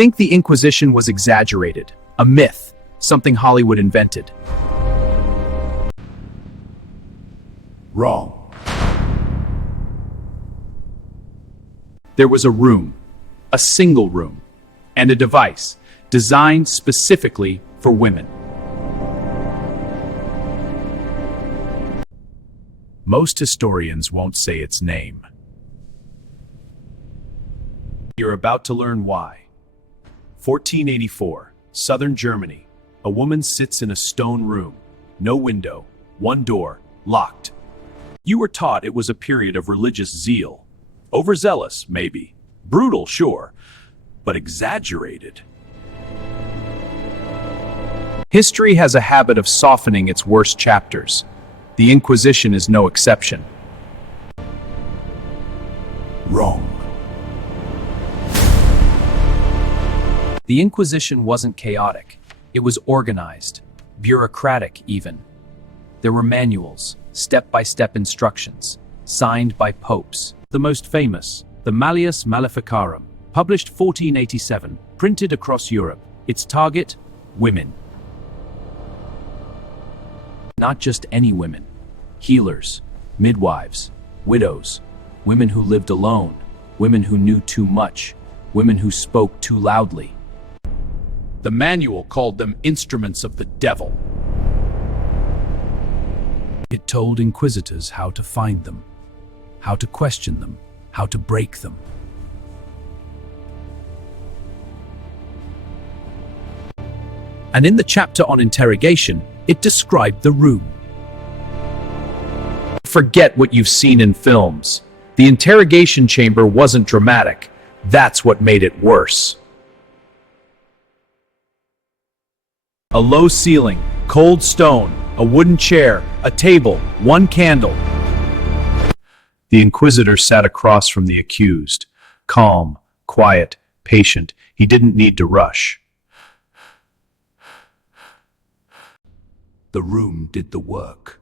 think the Inquisition was exaggerated, a myth, something Hollywood invented. Wrong. There was a room, a single room, and a device designed specifically for women. Most historians won't say its name. You're about to learn why. 1484, southern Germany. A woman sits in a stone room. No window, one door, locked. You were taught it was a period of religious zeal. Overzealous, maybe. Brutal, sure. But exaggerated. History has a habit of softening its worst chapters. The Inquisition is no exception. Wrong. The Inquisition wasn't chaotic. It was organized, bureaucratic even. There were manuals, step-by-step instructions, signed by popes. The most famous, the Malleus Maleficarum, published 1487, printed across Europe. Its target? Women. Not just any women. Healers, midwives, widows, women who lived alone, women who knew too much, women who spoke too loudly. The manual called them instruments of the devil. It told inquisitors how to find them, how to question them, how to break them. And in the chapter on interrogation, it described the room. Forget what you've seen in films. The interrogation chamber wasn't dramatic. That's what made it worse. A low ceiling, cold stone, a wooden chair, a table, one candle. The inquisitor sat across from the accused, calm, quiet, patient. He didn't need to rush. The room did the work.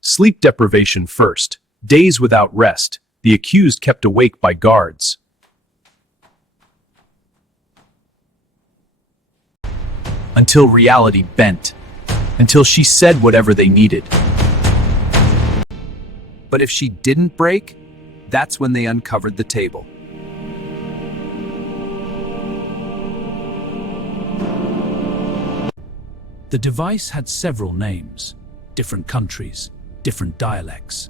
Sleep deprivation first. Days without rest. The accused kept awake by guards. Until reality bent. Until she said whatever they needed. But if she didn't break, that's when they uncovered the table. The device had several names, different countries, different dialects.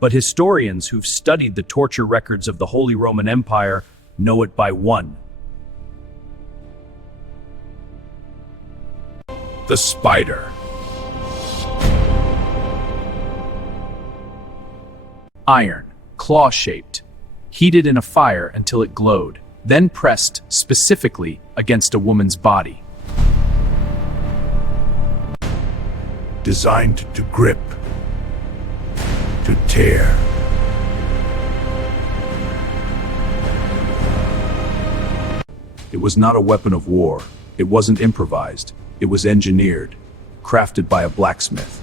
But historians who've studied the torture records of the Holy Roman Empire know it by one. The spider. Iron, claw-shaped, heated in a fire until it glowed, then pressed specifically against a woman's body. Designed to grip, to tear. It was not a weapon of war. It wasn't improvised. It was engineered, crafted by a blacksmith.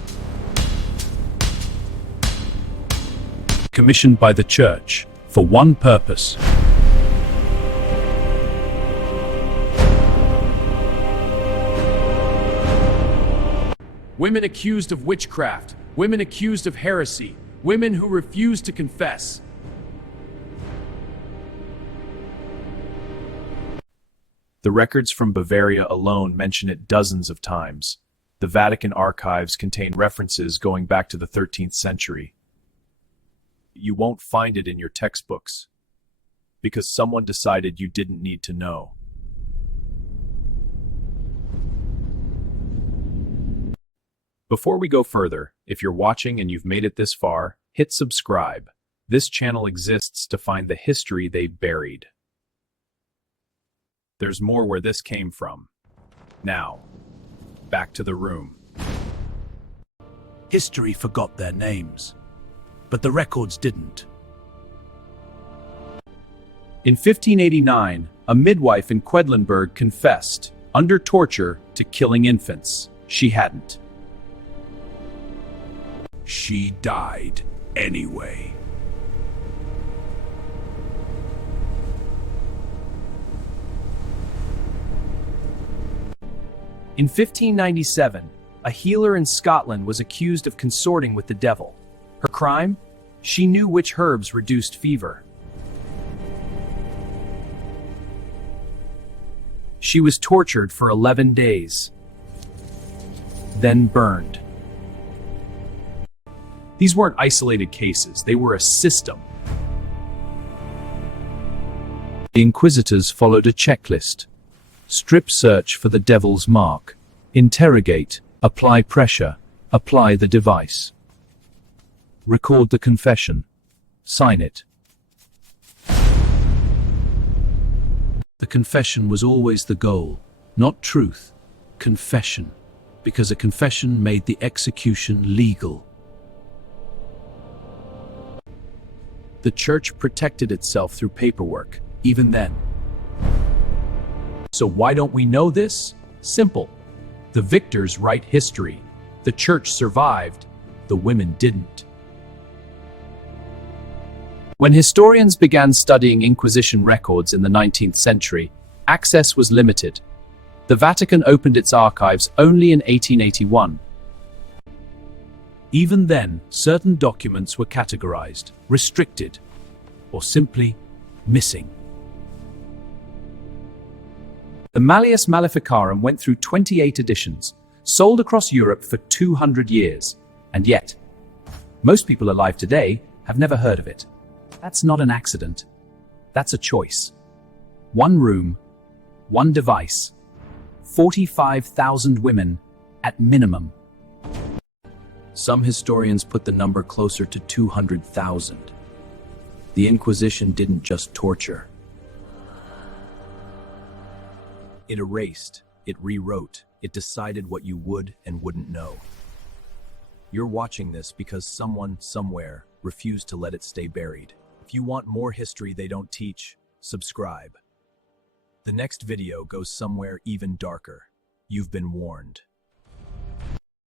Commissioned by the church for one purpose. Women accused of witchcraft, women accused of heresy, women who refused to confess. The records from Bavaria alone mention it dozens of times. The Vatican archives contain references going back to the 13th century. You won't find it in your textbooks, because someone decided you didn't need to know. Before we go further, if you're watching and you've made it this far, hit subscribe. This channel exists to find the history they buried. There's more where this came from. Now, back to the room. History forgot their names, but the records didn't. In 1589, a midwife in Quedlinburg confessed, under torture, to killing infants. She hadn't. She died anyway. In 1597, a healer in Scotland was accused of consorting with the devil. Her crime? She knew which herbs reduced fever. She was tortured for 11 days, then burned. These weren't isolated cases, they were a system. The inquisitors followed a checklist. Strip search for the devil's mark. Interrogate. Apply pressure. Apply the device. Record the confession. Sign it. The confession was always the goal, not truth. Confession. Because a confession made the execution legal. The church protected itself through paperwork, even then. So why don't we know this? Simple. The victors write history. The church survived. The women didn't. When historians began studying Inquisition records in the 19th century, access was limited. The Vatican opened its archives only in 1881. Even then, certain documents were categorized, restricted, or simply missing. The Malleus Maleficarum went through 28 editions, sold across Europe for 200 years, and yet, most people alive today have never heard of it. That's not an accident. That's a choice. One room, one device, 45,000 women at minimum. Some historians put the number closer to 200,000. The Inquisition didn't just torture. It erased, it rewrote, it decided what you would and wouldn't know. You're watching this because someone, somewhere, refused to let it stay buried. If you want more history they don't teach, subscribe. The next video goes somewhere even darker. You've been warned.